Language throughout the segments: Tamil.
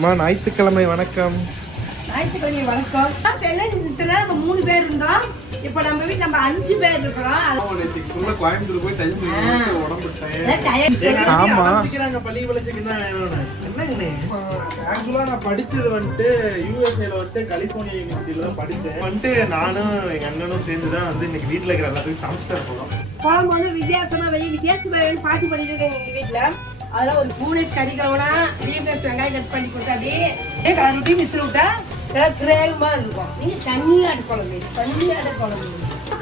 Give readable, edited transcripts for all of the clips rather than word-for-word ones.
ஞாயிற்றுக்கிழமை வணக்கம். ஞாயிற்றுக்கிழமை வணக்கம். நம்ம 3 பேர் இருந்தோம். இப்போ நம்ம வீட்டு நம்ம 5 பேர் இருக்கிறோம். கோயம்புத்தூர் போய் நான் படிச்சது வந்துட்டு யூஎஸ்ஏல வந்துட்டு கலிபோர்னியா யூனிவர்சிட்டியில தான் படிச்சேன். வந்துட்டு நானும் எங்க அண்ணனும் சேர்ந்து தான் வந்து இன்னைக்கு வீட்டுல இருக்கிற எல்லாத்துக்கும் சமைச்சிட்டு போறோம். குழம்பு வந்து வித்தியாசமா பாட்டி பண்ணிட்டு இருக்கேன் எங்க வீட்டுல. அதெல்லாம் ஒரு பூனேஸ் கறி கவனா வெங்காயம் கட் பண்ணி கொடுத்தா அப்படியே ரொட்டி மிஸ்ல விட்டா எல்லாம் கிரேமா இருக்கும். நீங்க தண்ணியாடு குழம்பு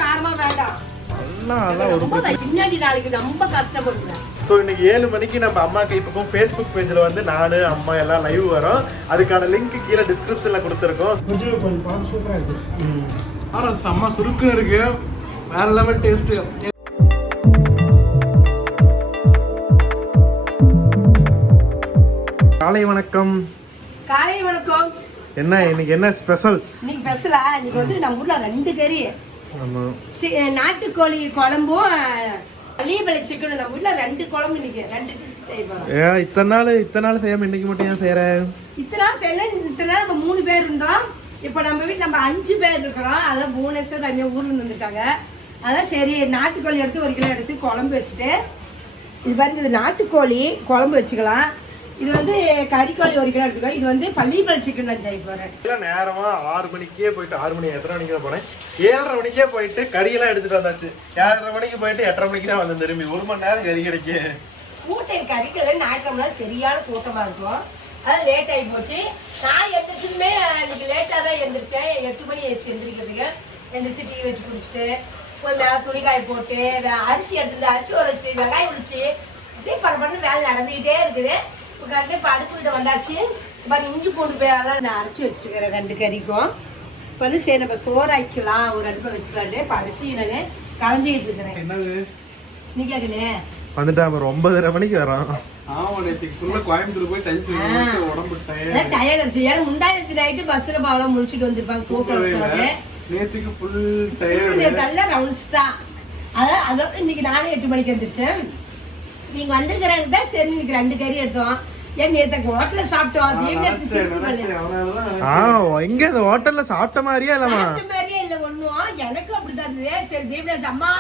காரமா வேண்டாம். பின்னாடி நாளைக்கு ரொம்ப கஷ்டப்படுறேன். ஸோ இன்னைக்கு 7 மணிக்கு நம்ம அம்மா கைப்பக்கம் ஃபேஸ்புக் பேஜில் வந்து நானு அம்மா எல்லாம் லைவ் வரோம். அதுக்கான லிங்க் கீழே டிஸ்கிரிப்ஷன்ல கொடுத்துருக்கோம். சூப்பராக இருக்கு. ஆனால் செம்ம சுருக்குன்னு இருக்கு. வேற லெவல் டேஸ்ட். காலை வணக்கம். காலை வணக்கம். என்ன இன்னைக்கு என்ன ஸ்பெஷல்? இன்னைக்கு ஸ்பெஷலா இன்னைக்கு வந்து நம்ம ஊர்ல 2 கறி. ஆமா. நாட்டுக்கோழி குழம்பும் பள்ளிப்பள்ளி சிக்கன். நம்ம ஊர்ல 2 குழம்பு இன்னைக்கு 2 டிஷ் செய்வோம். இத்தனை நாள் செய்யாம இன்னைக்கு மட்டும் ஏன் செய்யற? இத்தனை நாள் நம்ம 3 பேர் இருந்தோம். இப்போ நம்ம வீட்டு நம்ம 5 பேர் இருக்கிறோம். அதான் புவனேஸ்வர் அங்கே ஊர்ல இருந்து வந்துருக்காங்க. அதான் சரி நாட்டுக்கோழி எடுத்து 1 கிலோ எடுத்து குழம்பு வச்சுட்டு, இது பாருங்க இது நாட்டுக்கோழி குழம்பு வச்சுக்கலாம். இது வந்து கறிக்கோழி 1 கிலோ எடுத்துக்கலாம். இது வந்து பள்ளிப்பள்ளி சிக்கன் நான் செய்ய போறேன். நேரமா 6 மணிக்கே போயிட்டு 6 மணி எத்தனை மணிக்கு தான் போனேன்? 7:30 மணிக்கே போயிட்டு கறியெல்லாம் எடுத்துட்டு வந்தாச்சு. 7:30 மணிக்கு போயிட்டு 8:30 மணிக்கு தான் வந்து திரும்பி 1 மணி நேரம் கறி கிடைக்கு. கூட்டை கறிக்கல ஞாயிற்றுக்கிழமை சரியான கூட்டமா இருக்கும். அது லேட் ஆகி போச்சு. நான் எந்திரிச்சுமே இன்னைக்கு லேட்டாக தான் எழுந்திரிச்சேன். 8 மணி ஆயிடுச்சு எந்திரிக்கிறதுக்கு. எந்திரிச்சு டீ வச்சு குடிச்சிட்டு கொஞ்சம் நேரம் துணிக்காய போட்டு அரிசி எடுத்துருந்து அரிசி ஒரு வெங்காயம் உடிச்சு அப்படியே படப்படன்னு வேலை நடந்துக்கிட்டே இருக்குது. இப்போ கரெக்டாக இப்போ அடுப்புக்கிட்ட வந்தாச்சு. இப்போ இஞ்சி பூண்டு பேரெல்லாம் நான் அரைச்சி வச்சுருக்கிறேன் 2 கறிக்கும். இப்போ வந்து சரி நம்ம சோறாக்கலாம் ஒரு அடுப்பை வச்சுக்கலான்ட்டு இப்போ அரிசி நான் களைஞ்சிக்கிட்டு இருக்கிறேன். என்னது நீ கேட்குனே வந்துட்டு அப்புறம் 9:30 மணிக்கு வரோம். கோயம்புத்தூர் போய் டயர்ட் ஆச்சு. ஏன்னா முந்தாயிரத்து நைட்டு பஸ்ல பாவலாம் முடிச்சுட்டு வந்திருப்பாங்க. தூக்கம் நேத்துக்கு ஃபுல் டயர்ட். நல்ல ரவுண்ட்ஸ் தான். அதோட இன்னைக்கு நானே 8 மணிக்கு வந்துருச்சேன். நீங்க வந்திருக்கிறாங்க தான் சரி இன்னைக்கு 2 கறி எடுத்தோம். ஏன் நேற்று ஹோட்டல்ல சாப்பிட்டோம். எங்க அந்த ஹோட்டல்ல சாப்பிட்ட மாதிரியே இல்லமா? மாதிரியே இல்ல ஒண்ணும். எனக்கு அப்படிதான் இருந்தது. சரி தீபேஷ் அம்மா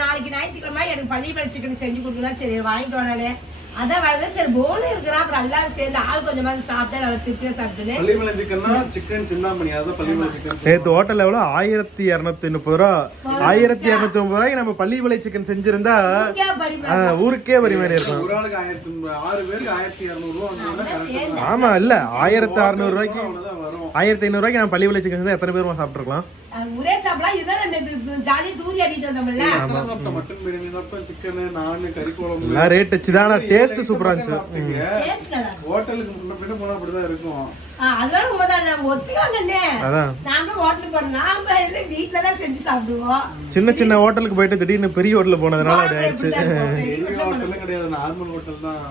நாளைக்கு ஞாயிற்றுக்கிழமை எனக்கு பள்ளிப்பள்ளி சிக்கன் செஞ்சு கொடுக்கலாம். சரி வாங்கிட்டு வரானே அதான் வரதே. சரி போனு இருக்கிறான். அப்புறம் எல்லாரும் சேர்ந்து ஆள் கொஞ்சம் மாதிரி சாப்பிட்டேன். நல்லா திருப்தியா சாப்பிட்டேன். பள்ளிப்பள்ளி சிக்கன்னா சிக்கன் சிந்தாமணி. அதான் பள்ளிப்பள்ளி சிக்கன். நேத்து ஹோட்டல்ல எவ்வளவு 1230 ரூபா. 1230 ரூபாய்க்கு நம்ம பள்ளிப்பள்ளி சிக்கன் செஞ்சிருந்தா ஊருக்கே பரிமாறி இருக்கும். ஒரு ஆளுக்கு 6 பேருக்கு 1200 ரூபா. ஆமா இல்ல 1600 ரூபாய்க்கு 1500 ரூபாய்க்கு நம்ம பள்ளிப்பள்ளி சிக்கன் செஞ்சா எத்தனை பேர் சாப்பிட்டுருக்கலாம்? ஒரே சாப்பிடலாம். இதெல்லாம் ஜாலி தூரி அடிட்டு வந்தோம்ல. மட்டன் பிரியாணி சாப்பிட்டோம். சிக்கன் நான் கறி குழம்பு எல்லாம் ரேட் வச்சுதான டேஸ்ட் சூப்பரா இருந்துச்சு. ஹோட்டலுக்கு முன்ன பின்ன போனா அப்படிதான் இருக்கும். அதனால உண்மைதான். நம்ம ஒத்துக்காங்கன்னே நாம ஹோட்டலுக்கு போறோம். நாம வீட்டுல தான் செஞ்சு சாப்பிடுவோம். சின்ன சின்ன ஹோட்டலுக்கு போயிட்டு திடீர்னு பெரிய ஹோட்டலுக்கு போனதுனால அது ஆயிடுச்சு. ஹோட்டலும் கிடையாது, நார்மல் ஹோட்டல் தான்.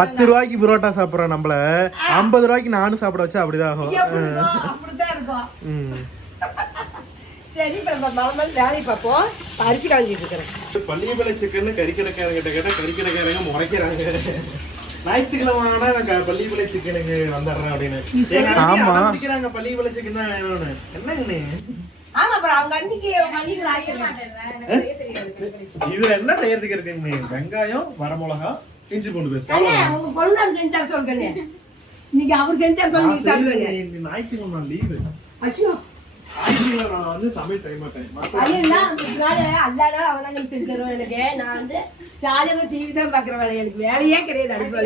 10 ரூபாய்க்கு புரோட்டா சாப்பிடுறோம். நம்மள 50 ரூபாய்க்கு நானும் சாப்பிட வச்சா அப்படிதான் ஆகும். சரி வேலையை பார்ப்போம். அரிசி களைஞ்சிட்டு இருக்கிறேன். பள்ளிப்பள்ளி சிக்கன் கறிக்கடைக்காரங்க கேட்டா கறிக்கடைக்காரங்க முறைக்கிறாங்க. ஞாயிற்றுக்கிழமை நான் பள்ளிப்பள்ளி சிக்கனுக்கு வந்துடுறேன் அப்படின்னு. பள்ளிப்பள்ளி சிக்கன் தான் வேணும்னு என்னங்கண்ணே? ஆமா அப்புறம் அவங்க அன்னைக்கு இதுல என்ன செய்யறதுக்கு இருக்கு? வெங்காயம், வரமிளகா, இஞ்சி பூண்டு பேஸ்ட். உங்க கொள்ளார் செஞ்சார் சொல்றேன். இன்னைக்கு அவர் செஞ்சார் சொல்லி சாப்பிடுங்க. ஞாயிற்றுக்கிழமை லீவு. அச்சோ நான் வந்து சமையல் செய்ய மாட்டேன். அவன் செஞ்சு தருவான் எனக்கு. நான் வந்து ஜாலியாக டிவி தான் பாக்குற வேலை. எனக்கு வேலையே கிடையாது. அடுப்பு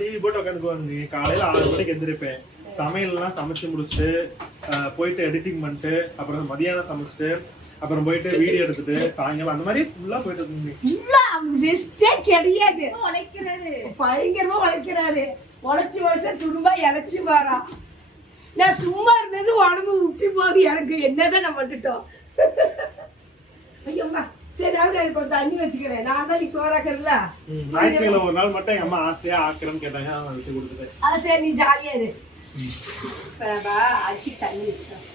டிவி போட்டு உட்காந்துக்குவாங்க. காலையில 6 மணிக்கு எந்திரிப்பேன். சமையல்லாம் சமைச்சு முடிச்சுட்டு போயிட்டு எடிட்டிங் பண்ணிட்டு அப்புறம் மதியானம் சமைச்சிட்டு அப்புறம் போயிட்டு வீடியோ எடுத்துட்டு சாயங்காலம் அந்த மாதிரி ஃபுல்லா போயிட்டு கிடையாது. பயங்கரமா உழைக்கிறாரு. உழைச்சு துரும்பா இழைச்சி வரா. நான் சும்மா இருந்தது உடம்பு உப்பி போகுது. எனக்கு என்னதான் நான் வந்துட்டோம். ஐயோம்மா சரி அதுக்கு ஒரு தண்ணி வச்சுக்கிறேன். நான் தான் நீ சோறாக்குறதுல ஞாயிற்றுக்கிழமை ஒரு நாள் மட்டும் எங்க அம்மா ஆசையா ஆக்குறேன்னு கேட்டாங்க. நான் விட்டு கொடுத்துட்டேன். அது சரி நீ ஜாலியா இரு. அரிசி தண்ணி வச்சுக்கோங்க.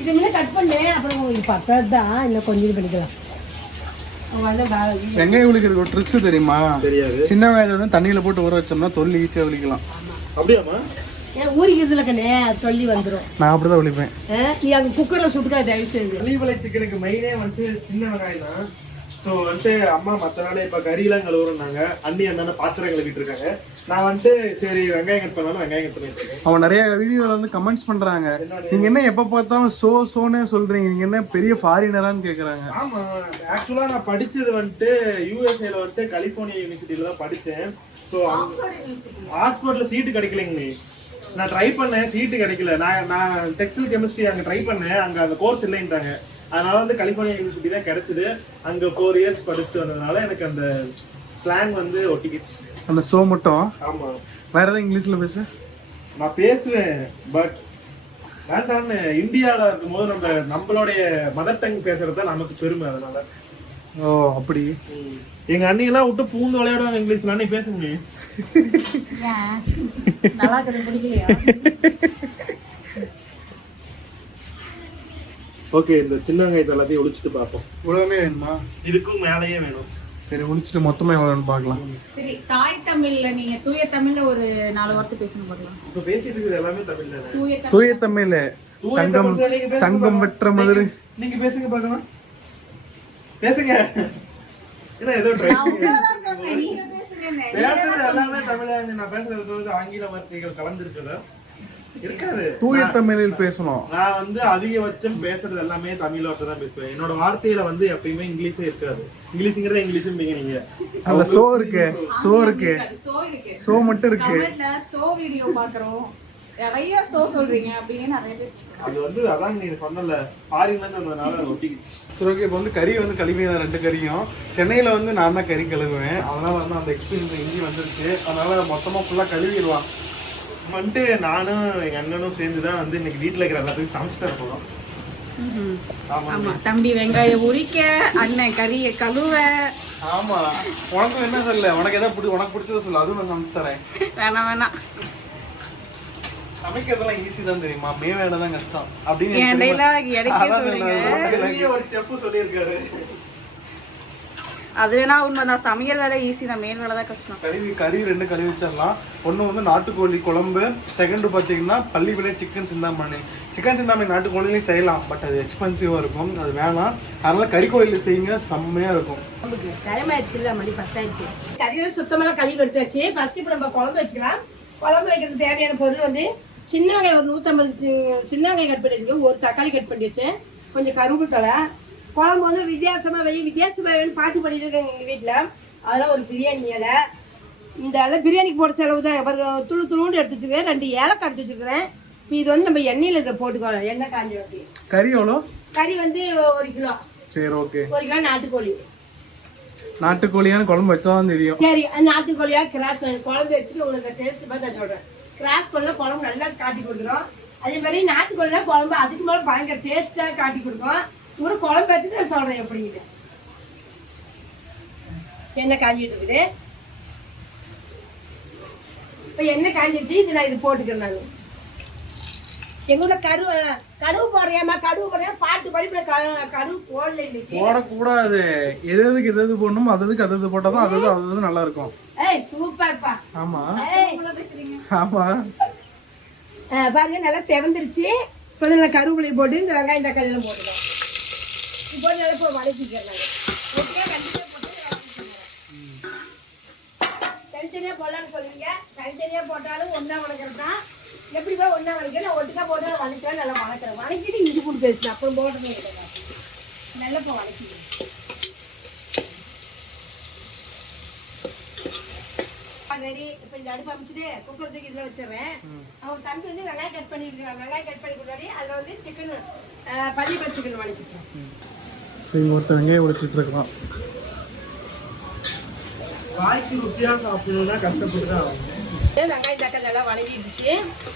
இது முன்னே கட் பண்ணேன். அப்புறம் உங்களுக்கு பத்தாது தான். இன்னும் கொஞ்சம் இது பண்ணிக்கலாம். வெங்காயம் உளிக்கிறதுக்கு ஒரு ட்ரிக்ஸ் தெரியுமா? தெரியாது. சின்ன வெங்காயத்தை வந்து தண்ணியில போட்டு ஊற வச்சோம்னா தொல்லி ஈஸியா உளிக்கலாம். அப்படியாமா? ஊறிக்கிறதுல கண்ணே சொல்லி வந்துடும். நான் அப்படிதான் உளிப்பேன். நீ அங்க குக்கர்ல சுட்டுக்காது தயவு செய்து. பள்ளிவிளை சிக்கனுக்கு மெயினே வந்து சின்ன வெங்காயம் தான். ஸோ வந்துட்டு அம்மா மற்ற நாள் இப்போ கறியெல்லாம் கழுவுறாங்க, அண்ணி அந்த பாத்திரம் கழுவிட்டு இருக்காங்க. நான் வந்துட்டு சரி வெங்காயம் கட் பண்ணாலும் வெங்காயம் கட் பண்ணிட்டு இருக்கேன். அவன் நிறைய வீடியோவில் வந்து கமெண்ட்ஸ் பண்றாங்க, நீங்க என்ன எப்போ பார்த்தாலும் சோனே சொல்றீங்க, நீங்க என்ன பெரிய ஃபாரினரான்னு கேட்குறாங்க. ஆமா, ஆக்சுவலா நான் படிச்சது வந்துட்டு யூஎஸ்ஏல வந்துட்டு கலிஃபோர்னியா யூனிவர்சிட்டியில தான் படித்தேன். ஸோ ஆக்ஸ்போர்ட்ல சீட்டு கிடைக்கலைங்க. நான் ட்ரை பண்ணேன், சீட்டு கிடைக்கல. நான் டெக்ஸ்டைல் கெமிஸ்ட்ரி அங்கே ட்ரை பண்ணேன், அங்கே அந்த கோர்ஸ் இல்லைன்ட்டாங்க. அதனால வந்து கலிஃபோர்னியா யூனிவர்சிட்டி தான் கிடைச்சது. அங்கே 4 இயர்ஸ் படிச்சுட்டு வந்ததுனால எனக்கு அந்த ஸ்லாங் வந்து ஒட்டிக்கிச்சு. அந்த ஷோ மட்டும். ஆமா, வேற ஏதாவது இங்கிலீஷ்ல பேச நான் பேசுவேன், பட் வேண்டான்னு இந்தியாவில் இருக்கும்போது நம்மளுடைய மதர் டங் பேசுறது தான் நமக்கு பெருமை. அதனால. ஓ அப்படி. எங்க அண்ணியெல்லாம் விட்டு பூந்து விளையாடுவாங்க இங்கிலீஷ்ல. அண்ணி பேசுங்க. நல்லா இருக்குது, பிடிக்கலையா? ஓகே, இந்த சின்ன வெங்காயத்தை எல்லாத்தையும் ஒளிச்சிட்டு பார்ப்போம். இவ்வளவுமே வேணுமா? இதுக்கும் மேலேயே வேணும். சரி, ஒளிச்சிட்டு மொத்தமா எவ்வளோன்னு பார்க்கலாம். சரி, தாய் தமிழ்ல நீங்க தூய தமிழ்ல ஒரு 4 வார்த்தை பேசணும் பார்க்கலாம். இப்போ பேசிட்டு இருக்குது எல்லாமே தமிழ் தானே? தூய தமிழ்ல சங்கம் பெற்ற மதுரை. நீங்க பேசுங்க பார்க்கலாம். பேசுங்க. என்ன ஏதோ ட்ரை நீங்க பேசுறீங்க. பேசுறது எல்லாமே தமிழாங்க. நான் பேசுறது வந்து ஆங்கில வார்த்தைகள் கலந்துருக்குது. இருக்காது. தூய தமிழில் பேசணும். நான் வந்து அதிகபட்சம் பேசுறது எல்லாமே தமிழ் வார்த்தை தான் பேசுவேன். என்னோட வார்த்தையில வந்து எப்பயுமே இங்கிலீஷே இருக்காது. இங்கிலீஷ்ங்கிறத இங்கிலீஷும் நீங்க. அந்த சோ இருக்கு, சோ மட்டும் இருக்கு. சோ வீடியோ பாக்குறோம், நிறைய சோ சொல்றீங்க அப்படின்னு நிறைய பேர். அது வந்து அதான் நீங்க சொன்னல, ஃபாரின்ல இருந்து வந்ததுனால ஒட்டிக்கிச்சு. சரி, ஓகே. இப்போ வந்து கறி வந்து கழுவின 2 கறியும். சென்னையில வந்து நான் தான் கறி கழுவுவேன். அதனால வந்து அந்த எக்ஸ்பீரியன்ஸ் இங்கே வந்துருச்சு. அதனால மொத்தமா ஃபுல்லா கழுவிடுவான் வந்துட்டு நானும் எங்க அண்ணனும் சேர்ந்து தான் வந்து இன்னைக்கு வீட்டுல இருக்கிற எல்லாத்துக்கும் சமைச்சு தர போறோம். ஆமா, தம்பி வெங்காயம் உரிக்க, அண்ணன் கறியை கழுவ. ஆமா, உனக்கு என்ன சொல்ல, உனக்கு எதாவது உனக்கு பிடிச்சத சொல்லு, அதுவும் நான் சமைச்சு தரேன். வேணாம் சமைக்கிறதெல்லாம் ஈஸி தான் தெரியுமா, மே வேலை தான் கஷ்டம் அப்படின்னு ஒரு செஃப் சொல்லியிருக்காரு. அது வேணா உண்மைதான், சமையல் வேலை ஈஸி தான், மேல் வேலை தான் கஷ்டம். கறி 2 கழுவி வச்சிடலாம். ஒன்று வந்து நாட்டுக்கோழி குழம்பு, செகண்ட் பார்த்தீங்கன்னா பள்ளிவிளை சிக்கன் சிந்தாமணி. சிக்கன் சிந்தாமணி நாட்டுக்கோழிலையும் செய்யலாம், பட் அது எக்ஸ்பென்சிவாக இருக்கும், அது வேணாம். அதனால கறிக்கோழியில் செய்யுங்க, செம்மையாக இருக்கும். டைம் ஆயிடுச்சு, இல்லை மணி 10 ஆயிடுச்சு. கறியெல்லாம் சுத்தமாக கழுவி எடுத்து வச்சு ஃபர்ஸ்ட் இப்போ நம்ம குழம்பு வச்சுக்கலாம். குழம்பு வைக்கிறதுக்கு தேவையான பொருள் வந்து சின்ன வெங்காயம் ஒரு 150 சின்ன வெங்காயம் கட் பண்ணி வச்சுக்கோங்க, ஒரு தக்காளி கட் பண்ணி வச்சேன், கொஞ்சம் கருவேப்பிலை. குழம்பு வந்து வித்தியாசமாக வேணும்னு பார்த்து பண்ணிட்டு இருக்காங்க எங்கள் வீட்டில். அதெல்லாம் ஒரு பிரியாணி இலை. இந்த இலை பிரியாணிக்கு போட்ட செலவு தான். துளுண்டு எடுத்து வச்சுருக்கேன், 2 ஏலக்காய் எடுத்து வச்சுருக்கிறேன். இது வந்து நம்ம எண்ணெயில் இதை போட்டுக்கலாம், எண்ணெய் காஞ்சி வச்சு. கறி எவ்வளோ? கறி வந்து 1 கிலோ. சரி, ஓகே. 1 கிலோ நாட்டுக்கோழி. நாட்டுக்கோழியான குழம்பு வச்சா தான் தெரியும். சரி, நாட்டுக்கோழியாக கிராஸ் பண்ணி குழம்பு வச்சுட்டு உங்களுக்கு டேஸ்ட் பார்த்து நான் சொல்கிறேன். கிராஸ் பண்ணல குழம்பு நல்லா காட்டி கொடுக்குறோம். அதே மாதிரி நாட்டுக்கோழில குழம்பு அதுக்கு மேலே பயங்கர டேஸ்ட்டாக காட்டி கொடுக்கும். ஒரு குழம்பு வச்சுட்டு நான் சொல்கிறேன் எப்படின்னு. எண்ணெய் காஞ்சிட்டு இருக்குது. இப்போ எண்ணெய் காஞ்சிடுச்சு, இது நான் இது போட்டுக்கிறேன். நான் எங்களோட கடுவு போடுறியாமா, கடுவு போடுறியா பாட்டு படிப்பு கடுவு போடல. இன்னைக்கு போடக்கூடாது. எதுக்கு எது போடணும், அதுக்கு அது போட்டால் தான் அது நல்லா இருக்கும். ஏய் சூப்பர்ப்பா. ஆமா ஆமா, பாருங்க நல்லா செவந்துருச்சு. இப்போ நல்லா கருவேப்பிலை போட்டு இந்த வெங்காயம் தக்காளியெல்லாம் போட்டுக்கலாம். இப்போ நல்லா இப்போ வதக்கிக்கிறேன். தனித்தனியாக போடலான்னு சொல்லுவீங்க, தனித்தனியாக போட்டாலும் ஒன்றா வதக்கிறது தான். எப்படி கூட ஒன்றா வதக்கிறேன், நான் ஒட்டுக்கா போட்டாலும் வதக்கிறேன். நல்லா வதக்கிறேன், வதக்கிட்டு இஞ்சி பூண்டு பேஸ்ட் அப்புறம் போட்டது நல்லா இப்போ வதக்கிக்கிறேன். ரெடி. இப்போ இந்த அடுப்பு அமைச்சிட்டு குக்கர் இதில் வச்சிடுறேன். அவன் தம்பி வந்து வெங்காயம் கட் பண்ணியிருக்கிறான். வெங்காயம் கட் பண்ணி கொடுத்தாடி அதில் வந்து சிக்கன் பள்ளிப்படை சிக்கன் வதக்கிக்கிறேன். ஒருத்தர் வெங்காயம் உடைச்சிட்டு இருக்கலாம். வாய்க்கு ருசியாக சாப்பிடணும்னா கஷ்டப்பட்டு தான் ஆகும். வெங்காயம் தக்காளி நல்லா வதங்கிடுச்சு.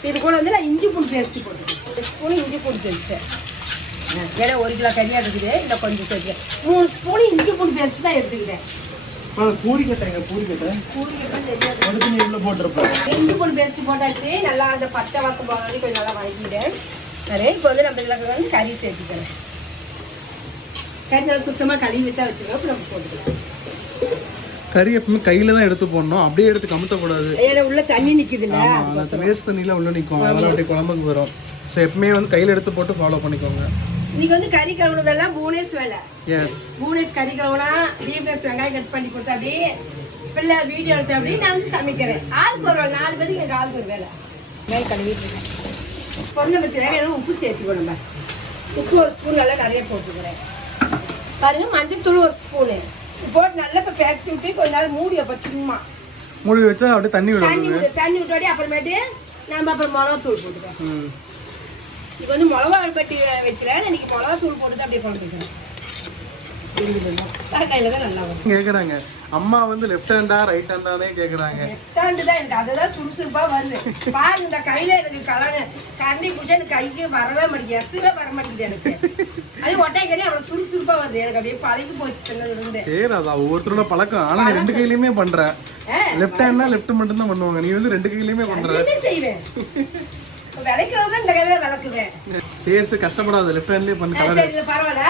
இது கூட வந்து நான் இஞ்சி பூண்டு பேஸ்ட்டு போட்டுருக்கேன். 1 ஸ்பூன் இஞ்சி பூண்டு பேஸ்ட்டு. ஏன்னா 1 கிலோ கறியாக இருக்குது, இல்லை கொஞ்சம் சேர்த்து 3 ஸ்பூன் இஞ்சி பூண்டு பேஸ்ட்டு தான் எடுத்துக்கிறேன். பூரிக்கட்டை போட்டிருப்பேன். இஞ்சி பூண்டு பேஸ்ட் போட்டாச்சு. நல்லா அந்த பச்சை வாசம் போக கொஞ்சம் நல்லா வதக்கிட்டேன். இப்போ வந்து நம்ம இதில் வந்து கறி சேர்த்துக்கிறேன். கறி நல்லா சுத்தமாக கழுவி தான் வச்சுருக்கோம். இப்போ நம்ம போட்டுக்கலாம். கறி எப்பவுமே கையில தான் எடுத்து போடணும், அப்படியே எடுத்து கமுத்தக்கூடாது. ஏன்னா உள்ள தண்ணி நிற்குதுல்ல, வேஸ்ட் தண்ணியில உள்ள நிற்கும், அதெல்லாம் அப்படியே குழம்புக்கு வரும். ஸோ எப்பவுமே வந்து கையில எடுத்து போட்டு ஃபாலோ பண்ணிக்கோங்க. இன்னைக்கு வந்து கறி கழுவுனதெல்லாம் பூனேஸ் வேலை. எஸ், பூனேஸ் கறி கழுவுனா டீப்னஸ் வெங்காயம் கட் பண்ணி கொடுத்தா அப்படி பிள்ளை வீடியோ எடுத்து அப்படி நான் வந்து சமைக்கிறேன். ஆளுக்கு ஒரு 4 பேருக்கு எனக்கு ஆளுக்கு ஒரு வேலை. வெங்காயம் கழுவிட்டு இருக்கேன். இப்போ வந்து நம்ம தேவையான உப்பு சேர்த்துக்கணும். நம்ம உப்பு ஒரு ஸ்பூன் நல்லா நிறைய போட்டுக்கிறேன். பாருங்க, மஞ்சள் தூள் ஒரு ஸ்பூனு போட்டு நல்லா இப்போ பேக்கி விட்டு கொஞ்ச நேரம் மூடி வைப்போம். சும்மா மூடி வச்சா அப்படியே தண்ணி விடும். தண்ணி விட்டாடி அப்புறமேட்டு நம்ம அப்புறம் மிளகா தூள் போட்டுக்கிறோம். இது வந்து மிளகா பட்டி வைக்கிறேன். இன்னைக்கு மிளகா தூள் போட்டு அப்படியே குழம்புக்கிறேன். கையில தான் நல்லா வரும். கேக்குறாங்க அம்மா வந்து லெஃப்ட் ஹேண்டா ரைட் ஹேண்டானே கேக்குறாங்க. லெஃப்ட் ஹேண்ட் தான் எனக்கு, அதுதான் சுறுசுறுப்பா வருது. பாருங்க இந்த கையில எனக்கு கண்ணி புடிச்சா எனக்கு கைக்கு வரவே மாட்டேங்குது, எசுவே வர மாட்டேங்குது எனக்கு. அது ஒட்டை கடி அவ்வளவு சுறுசுறுப்பா வருது. எனக்கு அப்படியே பழகி போச்சு சின்னதுல இருந்து. சரி, அது ஒவ்வொருத்தரோட பழக்கம். ஆனா நீ 2 கையிலயுமே பண்ற. லெஃப்ட் ஹேண்ட்னா லெஃப்ட் மட்டும் தான் பண்ணுவாங்க, நீ வந்து 2 கையிலயுமே பண்ற. என்ன செய்வேன்? விளக்குறது இந்த கையில விளக்குவேன். சரி, கஷ்டப்படாத, லெஃப்ட் ஹேண்ட்லயே பண்ணு. சரி, பரவாயில்ல.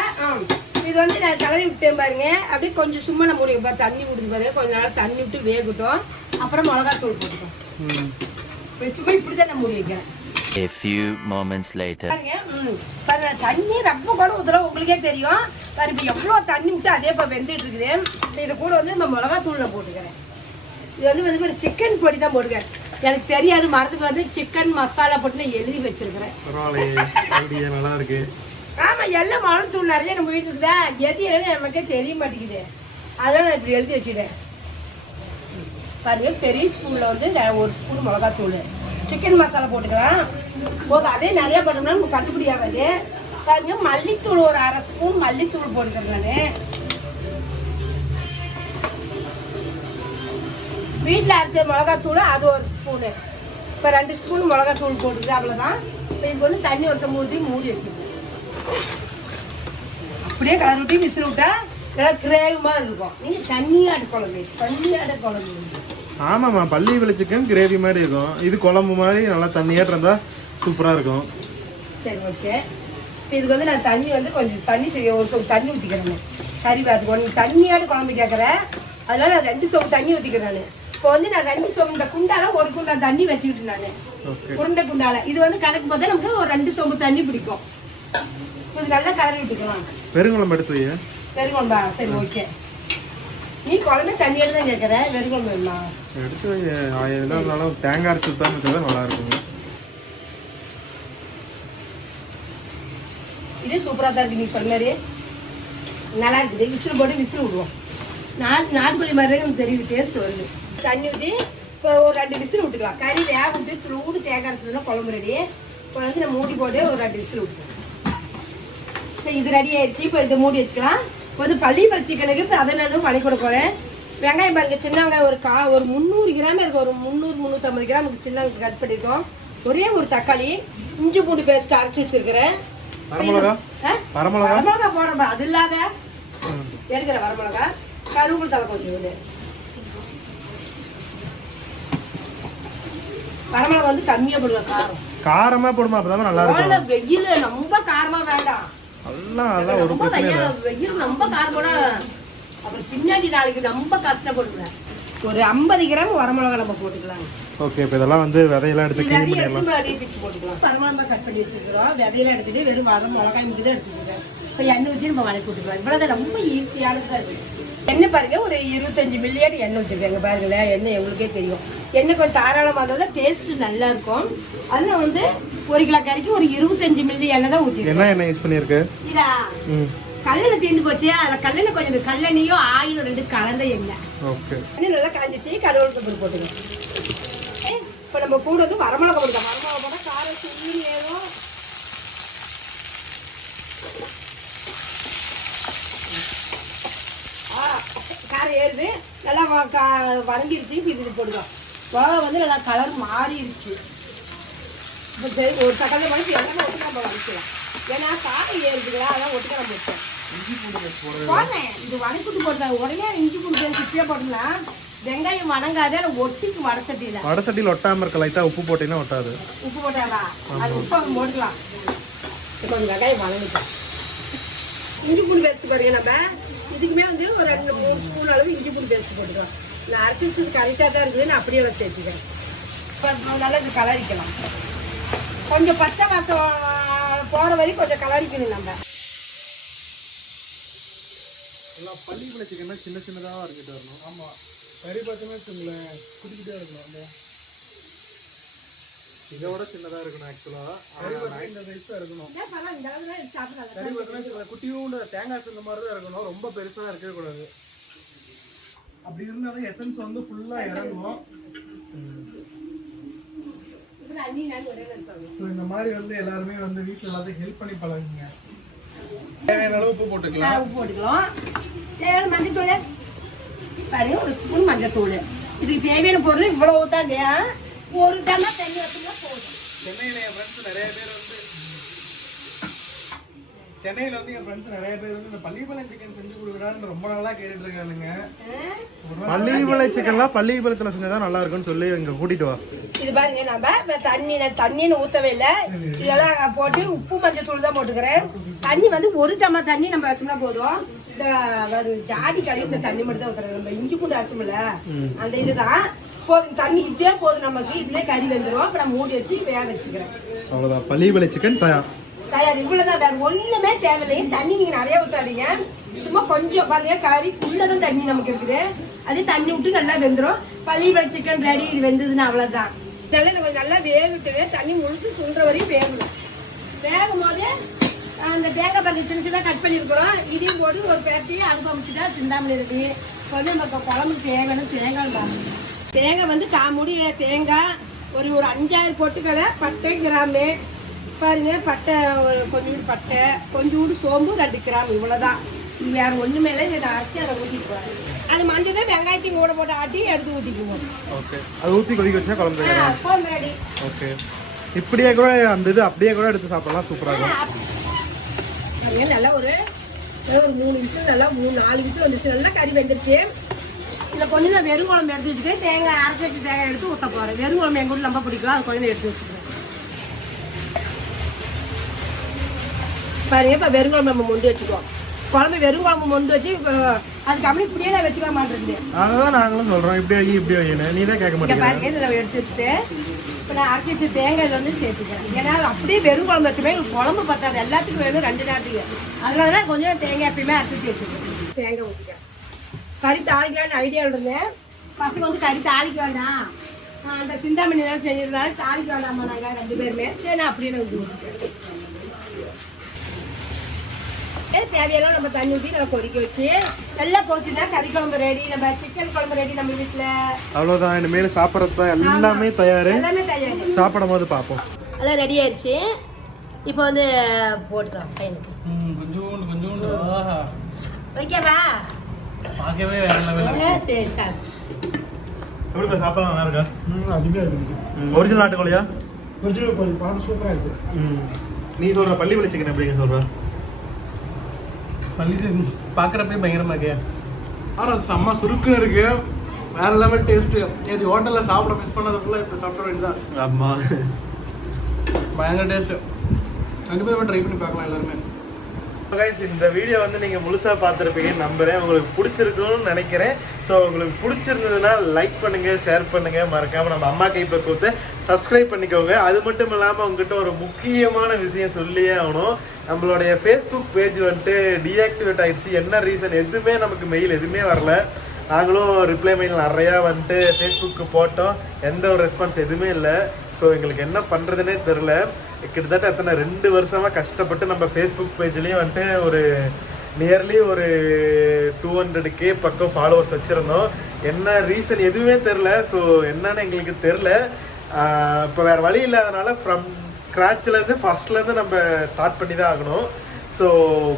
இது வந்து நான் கலரி விட்டேன் பாருங்க. அப்படியே கொஞ்சம் சும்மா நம்ம மூடி தண்ணி விடுது பாருங்க. கொஞ்ச நேரம் தண்ணி விட்டு வேகட்டும். அப்புறம் மிளகா தூள் போட்டுட்டோம். சும்மா இப்படிதான் நான் மூடி வைக்கிறேன். A few moments later. பாருங்க, தண்ணி ரொம்ப கூட ஊத்துறோம், உங்களுக்கே தெரியும். பாரு, இப்போ எவ்வளோ தண்ணி விட்டு அதே இப்போ வெந்துட்டு இருக்குது. இதை கூட வந்து நம்ம மிளகா தூள் நான் போட்டுக்கிறேன். இது வந்து ஒரு சிக்கன் பொடி தான் போட்டுக்கிறேன். எனக்கு தெரியாது, மரத்துக்கு வந்து சிக்கன் மசாலா போட்டு நான் எழுதி வச்சிருக்கிறேன். நல்லா இருக்கு. ஆமா, எல்லாம் மிளகுத்தூள் நிறைய நம்ம வீட்டுக்கு இருக்குதா, எது எழுதி நமக்கே தெரிய மாட்டேங்குது. அதெல்லாம் நான் இப்படி எழுதி வச்சுட்டேன். பாருங்க, பெரிய ஸ்பூன்ல வந்து 1 ஸ்பூன் மிளகாத்தூள், சிக்கன் மசாலா போட்டுக்கலாம். போதும், அதே நிறைய போட்டோம்னா நமக்கு கட்டுப்படி ஆகாது. பாருங்க, மல்லித்தூள் ஒரு 1/2 ஸ்பூன் மல்லித்தூள் போட்டுக்கிறேன் நான். வீட்டில் அரைச்ச மிளகாத்தூள் அது 1 ஸ்பூனு. இப்போ 2 ஸ்பூன் மிளகாத்தூள் போட்டுக்கிறேன், அவ்வளோதான். இப்போ இதுக்கு வந்து தண்ணி ஒரு சமூத்தி மூடி வச்சுக்கணும். அப்படியே கலர் விட்டு விசில் விட்டா நல்லா கிரேவிமா இருக்கும். நீங்க தண்ணியாடு குழம்பு. ஆமாம்மா, பள்ளி விலை சிக்கன் கிரேவி மாதிரி இருக்கும். இது குழம்பு மாதிரி நல்லா தண்ணியாட்டு இருந்தா சூப்பரா இருக்கும். சரி, ஓகே. இப்போ இதுக்கு வந்து நான் தண்ணி வந்து கொஞ்சம் தண்ணி ஒரு சொம்பு தண்ணி ஊற்றிக்கிறேன். கறி பார்த்து கொஞ்சம் தண்ணியாடு குழம்பு கேட்குறேன். அதனால நான் 2 சொம்பு தண்ணி ஊற்றிக்கிறேன். நான் இப்போ வந்து நான் 2 சொம்பு, இந்த குண்டால 1 குண்டா தண்ணி வச்சுக்கிட்டு நான் உருண்டை குண்டால. இது வந்து கணக்கு பார்த்தா நமக்கு ஒரு 2 சொம்பு தண்ணி பிடிக்கும். கொஞ்சம் நல்லா கலரி விட்டுக்கலாம். பெருங்குழம்பு எடுத்து வை. பெருங்குழம்பா? சரி, ஓகே. நீ குழம்பு தண்ணியோட தான் கேட்குற, வெறுங்குழம்பு வேணுமா? எடுத்து வை. என்ன இருந்தாலும் தேங்காய் அரைச்சி தான் நல்லா இருக்கும். இது சூப்பராக தான் இருக்கு. நீ சொன்ன மாதிரி நல்லா இருக்குது. விசில் போட்டு விசில் விடுவோம். நாட்டுக்கோழி மாதிரி தான் எனக்கு தெரியுது, டேஸ்ட் வருது. தண்ணி ஊற்றி இப்போ ஒரு 2 விசில் விட்டுக்கலாம். கறி வேக விட்டு துளூடு தேங்காய் அரைச்சதுன்னா குழம்பு ரெடி. இப்போ வந்து நம்ம மூடி போட்டு ஒரு 2 விசில் விட்டுருவோம். சரி, இது ரெடி ஆயிடுச்சு. இப்போ இதை மூடி வச்சுக்கலாம். இப்போ வந்து பள்ளிப்படை சிக்கனுக்கு இப்போ அதை நான் பண்ணி கொடுக்க போகிறேன். வெங்காயம் பாருங்க, சின்ன வெங்காயம் ஒரு 300 கிராம் இருக்குது. ஒரு 300-350 கிராம் சின்ன கட் பண்ணியிருக்கோம். ஒரே ஒரு தக்காளி, இஞ்சி பூண்டு பேஸ்ட் அரைச்சி வச்சிருக்கிறேன். வரமிளகா போடுறப்ப அது இல்லாத எடுக்கிற வரமிளகா, கருவேப்பிலை தலை கொஞ்சம் வரமிளகா வந்து கம்மியாக போடுங்க. காரமா போடுமா, அப்பதான் நல்லா இருக்கும். வெயில் ரொம்ப காரமா வேண்டாம். வெயில் ரொம்ப காரமோட அப்புறம் பின்னாடி நாளைக்கு ரொம்ப கஷ்டப்படுவேன். ஒரு 50 கிராம் வரமிளகா நம்ம போட்டுக்கலாம். ஓகே, இப்போ இதெல்லாம் வந்து விதையெல்லாம் எடுத்து க்ளீன் பண்ணிடலாம். அப்படியே பிச்சு போட்டுக்கலாம். வரமிளகா கட் பண்ணி வச்சிருக்கிறோம். விதையெல்லாம் எடுத்துட்டு வெறும் வரமிளகாய் மட்டும் தான் எடுத்துக்கிறேன். இப்போ எண்ணெய் ஊற்றி நம்ம வணக்கி போட்டுக்கலாம். இவ்வளோதான், ரொம்ப ஈஸியானதாக இருக்குது. எண்ணெய் பாருங்க, ஒரு 25 மில்லியாட்டு எண்ணெய் ஊற்றிருக்காங்க. பாருங்களேன், எண்ணெய் எங்களுக்கே தெரியும். எண்ணெய் கொஞ்சம் தாராளமாக இருந்தால் தான் டேஸ்ட் நல்லா இருக்கும். அதில் வந்து 1 கிலோ கறிக்கு ஒரு 25 மில்லி எண்ணெய் தான் ஊற்றி. என்ன எண்ணெய் யூஸ் பண்ணியிருக்கு? இதா கல்லெண்ணெய் தீர்ந்து போச்சு. அதில் கல்லெண்ணெய் கொஞ்சம் கல்லெண்ணையும் ஆயிலும் 2 கலந்த எண்ணெய். ஓகே, எண்ணெய் நல்லா காஞ்சிச்சு. கருவேப்பிலை போட்டுங்க. இப்போ நம்ம கூட வந்து வரமிளகா போட்டுக்கலாம். வரமிளகா போட்டால் காரம் சுள்ளி ஏறும். காரம் ஏறுது, நல்லா வதங்கிருச்சு. இது போடுவோம். மிளகா வந்து நல்லா கலர் மாறிடுச்சு. இப்போ சரி, ஒரு தக்காளி மணிக்கு எல்லாமே ஒட்டுக்க நம்ம வதக்கலாம். ஏன்னா காரம் ஏறுதுங்களா, அதான் ஒட்டுக்க நம்ம வச்சோம். போனேன் இது வதக்கிட்டு போட்டேன். உடனே இஞ்சி பூண்டு பேஸ்ட் இப்படியே போட்டலாம். வெங்காயம் வணங்காத ஒட்டிக்கு வடசட்டியில் ஒட்டாம இருக்க. லைட்டா உப்பு போட்டீங்கன்னா ஒட்டாது. உப்பு போட்டாவா? அது உப்பு போட்டுக்கலாம். கொஞ்சம் வெங்காயம் வதங்கிட்டோம். இஞ்சி பூண்டு பேஸ்ட் பாருங்க, நம்ம இதுக்குமே வந்து ஒரு 2-3 ஸ்பூன் அளவு இஞ்சி பூண்டு பேஸ்ட் போட்டுக்கலாம். நான் அரைச்சி வச்சது கரெக்டாக தான் இருக்குது, நான் அப்படியே நான் சேர்த்துக்கிறேன். நல்லா இது கலரிக்கலாம், கொஞ்சம் பச்சை வாசம் போகிற வரைக்கும் கொஞ்சம் கலரிக்கணும். நம்ம எல்லாம் பள்ளி விலை சிக்கன் சின்ன சின்னதாக இருக்கிட்டு வரணும். ஆமாம், கறி பார்த்தோமே வச்சுங்களேன் குடிக்கிட்டே இருக்கணும். அந்த இதோட சின்னதாக இருக்கணும் ஆக்சுவலாக, இந்த சைஸாக இருக்கணும். கறி பார்த்தோமே குட்டியும் தேங்காய் சின்ன மாதிரி தான் இருக்கணும், ரொம்ப பெருசாக இருக்கவே கூடாது. அப்படி இருந்தால் தான் எசன்ஸ் வந்து ஃபுல்லாக இறங்கும். இந்த மாதிரி வந்து எல்லாருமே வந்து வீட்டில் எல்லாத்தையும் ஹெல்ப் பண்ணி பழகுங்க. தேவையான அளவு உப்பு போட்டுக்கலாம். உப்பு போட்டுக்கலாம். தேவையான மஞ்சத்தூள் பாருங்க, ஒரு ஸ்பூன் மஞ்சத்தூள். இதுக்கு தேவையான பொருள் இவ்வளவு தான் இல்லையா, ஒரு டம்ளர் தண்ணி வச்சுன்னா போதும். சென்னையில் என் ஃப்ரெண்ட்ஸ் நிறைய பேர் வந்து இந்த பள்ளிப்பாளையம் சிக்கன் செஞ்சு கொடுக்குறான்னு ரொம்ப நாளாக கேட்டுட்டு இருக்கானுங்க. பள்ளிப்பாளையம் சிக்கன்லாம் பள்ளிப்பாளையத்தில் செஞ்சதான் நல்லா இருக்கும்னு சொல்லி இங்கே கூட்டிட்டு வா. இது பாருங்க, நம்ம தண்ணின்னு ஊற்றவே இல்லை, இதெல்லாம் போட்டு உப்பு மஞ்சத்தூள் தான் போட்டுக்கிறேன். தண்ணி வந்து ஒரு டம்ளர் தண்ணி நம்ம வச்சோம்னா போதும். இந்த ஜாடி கழுவி இந்த தண்ணி மட்டும் தான் ஊற்றுறேன். நம்ம இஞ்சி பூண்டு அரைச்சோம்ல அந்த இதுதான் போதும். தண்ணி இதே போதும் நமக்கு, இதுலேயே கறி வெந்துடும். அப்போ நான் மூடி வச்சு வேக வச்சுக்கிறேன். அவ்வளோதான், பள்ளிப்பாளையம் சிக்கன் தயார். இவ்வளவுதான், வேற ஒண்ணுமே தேவையில்லையே. தண்ணி நீங்க நிறைய ஊத்தாதீங்க, சும்மா கொஞ்சம் பாருங்க, கறிக்குள்ளதான் தண்ணி நமக்கு இருக்குது. அதே தண்ணி விட்டு நல்லா வெந்துடும். Pallipalayam chicken ready. இது வெந்ததுன்னா அவ்வளவுதான். இதெல்லாம் கொஞ்சம் நல்லா வேவிட்டு தண்ணி முழுசு சுண்டுற வரையும் வேகணும். வேகும் போது அந்த தேங்காய் பாருங்க சின்ன சின்ன கட் பண்ணியிருக்கிறோம், இதையும் போட்டு ஒரு பேரத்தையும் அடுப்பு அமைச்சுட்டா சிந்தாமல் இருக்கு. கொஞ்சம் நமக்கு குழம்புக்கு தேவையான தேங்காய் பாருங்க. தேங்காய் வந்து காமுடி தேங்காய் ஒரு 5-6 பொட்டுக்களை, பட்டை கிராம்பு பாருங்க, பட்டை ஒரு கொஞ்சோண்டு பட்டை, கொஞ்சோண்டு சோம்பு 2 கிராம், இவ்வளோதான். இது வேற ஒன்றுமே இல்லை. இதை அரைச்சி அதை ஊற்றிட்டு போகிறேன். அது மஞ்சள் வெங்காயத்தையும் கூட போட்டு ஆட்டி எடுத்து ஊற்றிக்குவோம். ஓகே, அது ஊற்றி கொதிக்க வச்சா குழம்பு ரெடி. ஓகே, இப்படியே கூட அந்த இது அப்படியே கூட எடுத்து சாப்பிடலாம், சூப்பராக இருக்கும். நல்லா ஒரு 3 விசில், நல்லா 3-4 விசில் வந்துச்சு. நல்லா கறி வெந்துருச்சு. இதில் கொஞ்சம் நான் வெறும் குழம்பு எடுத்து வச்சுட்டு தேங்காய் அரைச்சி வச்சு தேங்காய் எடுத்து ஊற்ற போகிறேன். வெறும் குழம்பு எங்கள் வீட்டில் ரொம்ப பிடிக்கும், அது கொஞ்சம் எடுத்து வச்சுக்கிறேன். பாருங்க, இப்போ வெறும் குழம்பு நம்ம மொண்டு வச்சுக்குவோம். குழம்பு வெறும் குழம்பு மொண்டு வச்சு அதுக்கு அப்படி இப்படியே வச்சுக்க மாட்டேங்குது. அதான் நாங்களும் சொல்கிறோம், இப்படி வை இப்படி வைக்கணும், நீ தான் கேட்க மாட்டேங்க. பாருங்க, இதில் எடுத்து வச்சுட்டு இப்போ நான் அரைச்சி வச்சு தேங்காய் வந்து சேர்த்துக்கிறேன். ஏன்னா அப்படியே வெறும் குழம்பு வச்சுமே குழம்பு பத்தாது, எல்லாத்துக்கும் வேணும் 2 நேரத்துக்கு. அதனால தான் கொஞ்சம் தேங்காய் எப்பயுமே அரைச்சி வச்சுருக்கேன். தேங்காய் ஊற்றிக்கிறேன். கறி தாளிக்கலான்னு ஐடியா இருந்தேன். பசங்க வந்து கறி தாளிக்க வேண்டாம், அந்த சிந்தாமணி நேரம் செஞ்சிருந்தாலும் தாளிக்க வேண்டாமா நாங்கள் 2 பேருமே. சரி, நான் அப்படியே வந்து ஊற்றிக்கிறேன். தேவையெல்லாம் நம்ம தண்ணி ஊற்றி நல்லா கொதிக்க வச்சு நல்லா கொதிச்சுன்னா கறி குழம்பு ரெடி. நம்ம சிக்கன் குழம்பு ரெடி நம்ம வீட்டில். அவ்வளோதான், இனிமேல் சாப்பிட்றது எல்லாமே தயார். எல்லாமே தயார். சாப்பிடும் போது பார்ப்போம். எல்லாம் ரெடி ஆயிடுச்சு. இப்போ வந்து போட்டுக்கலாம் பையனுக்கு. கொஞ்சோண்டு ஓகேவா? பார்க்கவே வேற லெவல். சரி சார், எப்படி சாப்பிடலாம், நல்லா இருக்கா? அதுவே இருக்கு. ஒரிஜினல் நாட்டுக்கோழியா? ஒரிஜினல் கோழி பாடம் சூப்பராக இருக்கு. நீ சொல்கிற பள்ளிப்பாளையம் சிக்கன் எப்படிங்க சொல்கிற? பள்ளி பார்க்குறப்பே பயங்கரமாக இருக்கு. ஆனால் செம்ம சுருக்குன்னு இருக்கு, வேற லெவல் டேஸ்ட்டு. இது ஹோட்டலில் சாப்பிட மிஸ் பண்ணதுக்குள்ள இப்போ சாப்பிட வேண்டியதான். ஆமாம், பயங்கர டேஸ்ட்டு. கண்டிப்பாக ட்ரை பண்ணி பார்க்கலாம் எல்லாருமே. கைஸ், இந்த வீடியோ வந்து நீங்கள் முழுசாக பார்த்துருப்பீங்கன்னு நம்புகிறேன். உங்களுக்கு பிடிச்சிருக்குன்னு நினைக்கிறேன். ஸோ உங்களுக்கு பிடிச்சிருந்ததுன்னா லைக் பண்ணுங்கள், ஷேர் பண்ணுங்கள், மறக்காமல் நம்ம அம்மா கைப்பக்குவத்தை சப்ஸ்கிரைப் பண்ணிக்கோங்க. அது மட்டும் இல்லாமல் உங்ககிட்ட ஒரு முக்கியமான விஷயம் சொல்லியே ஆகணும். நம்மளுடைய ஃபேஸ்புக் பேஜ் வந்துட்டு டீஆக்டிவேட் ஆகிடுச்சு. என்ன ரீசன் எதுவுமே நமக்கு மெயில் எதுவுமே வரல. நாங்களும் ரிப்ளை மெயில் நிறையா வந்துட்டு ஃபேஸ்புக்கு போட்டோம், எந்த ஒரு ரெஸ்பான்ஸ் எதுவுமே இல்லை. ஸோ எங்களுக்கு என்ன பண்ணுறதுனே தெரில. கிட்டத்தட்ட எத்தனை 2 வருஷமாக கஷ்டப்பட்டு நம்ம ஃபேஸ்புக் பேஜ்லேயும் வந்துட்டு ஒரு நியர்லி ஒரு 200K பக்கம் ஃபாலோவர்ஸ் வச்சுருந்தோம். என்ன ரீசன் எதுவுமே தெரில. ஸோ என்னன்னு எங்களுக்கு தெரில. இப்போ வேறு வழி இல்லாதனால ஃப்ரம் ஸ்க்ராட்ச்லேருந்து ஃபஸ்ட்லேருந்து நம்ம ஸ்டார்ட் பண்ணி தான் ஆகணும். ஸோ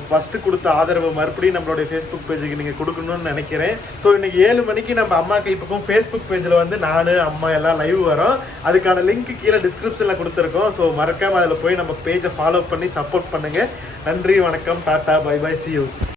ஃபஸ்ட்டு கொடுத்த ஆதரவு மறுபடியும் நம்மளுடைய ஃபேஸ்புக் பேஜுக்கு நீங்கள் கொடுக்கணும்னு நினைக்கிறேன். ஸோ இன்றைக்கி 7 மணிக்கு நம்ம அம்மா கைப்பக்கம் ஃபேஸ்புக் பேஜில் வந்து நான் அம்மா எல்லாம் லைவ் வரோம். அதுக்கான லிங்க் கீழே டிஸ்கிரிப்ஷனில் கொடுத்துருக்கோம். ஸோ மறக்காமல் அதில் போய் நம்ம பேஜை ஃபாலோ பண்ணி சப்போர்ட் பண்ணுங்கள். நன்றி, வணக்கம், tata, bye bye, see you.